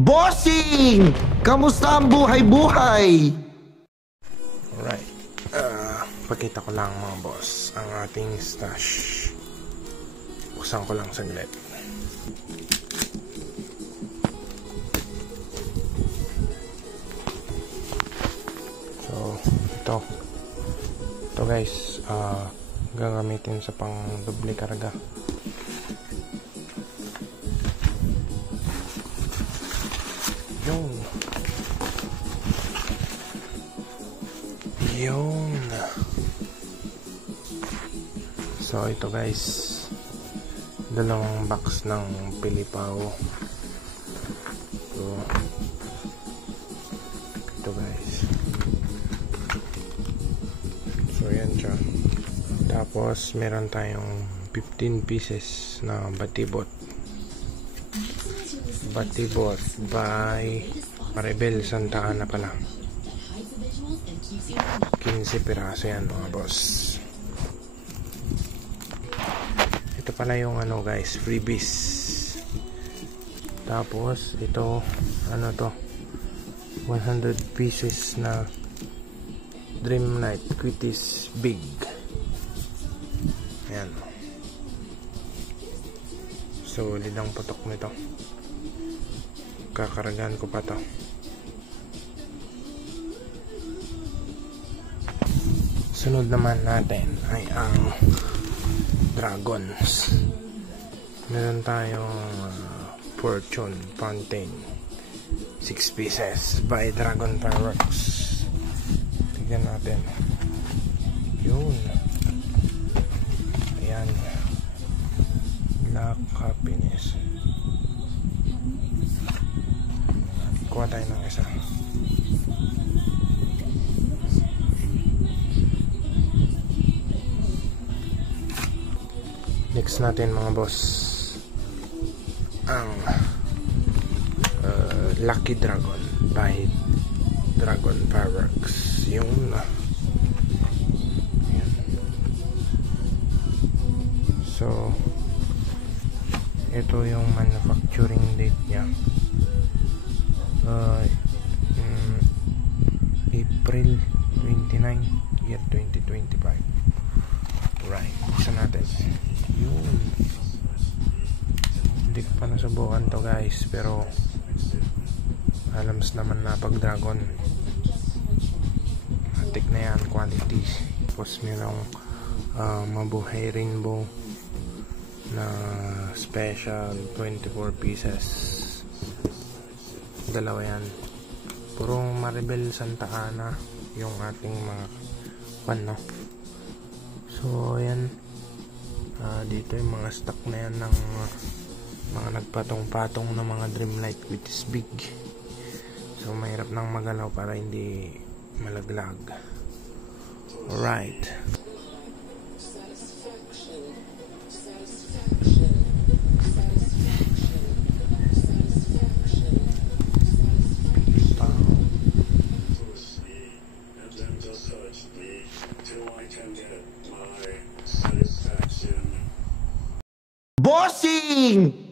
Bossing! Kamusta ang buhay-buhay? Alright. Pakita ko lang mga boss ang ating stash. Buksan ko lang saglit. So, ito guys, gagamitin sa pang doble karga. Yun. So ito guys, dalawang box ng Pilipaw. So ito guys. So yan siya. Tapos meron tayong 15 pieces na batibot. Batibot by Maribel Santa Ana pala. 15 piraso yan mga boss. Ito pala yung ano guys, freebies. Tapos ito, ano to, 100 pieces na Dream Night Quitties Big. Ayan. Solid ang putok nito. Kakaragan ko pa to. Sunod naman natin ay ang dragons. Meron tayong Fortune Fountain 6 pieces by Dragon Fireworks. Tignan natin. Yun. Ayan. Black Happiness. Kuha tayo ng isa. Next natin mga boss ang Lucky Dragon by Dragon Fireworks. Yun. Ayan. So ito yung manufacturing date nya, April 29 year 2025. Right, buksan natin. Yun. Hindi ko pa nasubukan to guys, pero alams naman na pag dragon matik na yan, quality. Tapos mayroong mabuhay rainbow na special 24 pieces. Dalawa yan. Purong Maribel Santa Ana yung ating mga no? So ayan, dito yung mga stock na yan ng mga nagpatong-patong na mga Dreamlight Quitties Big. So mahirap nang magalaw para hindi malaglag. Alright. Bossing!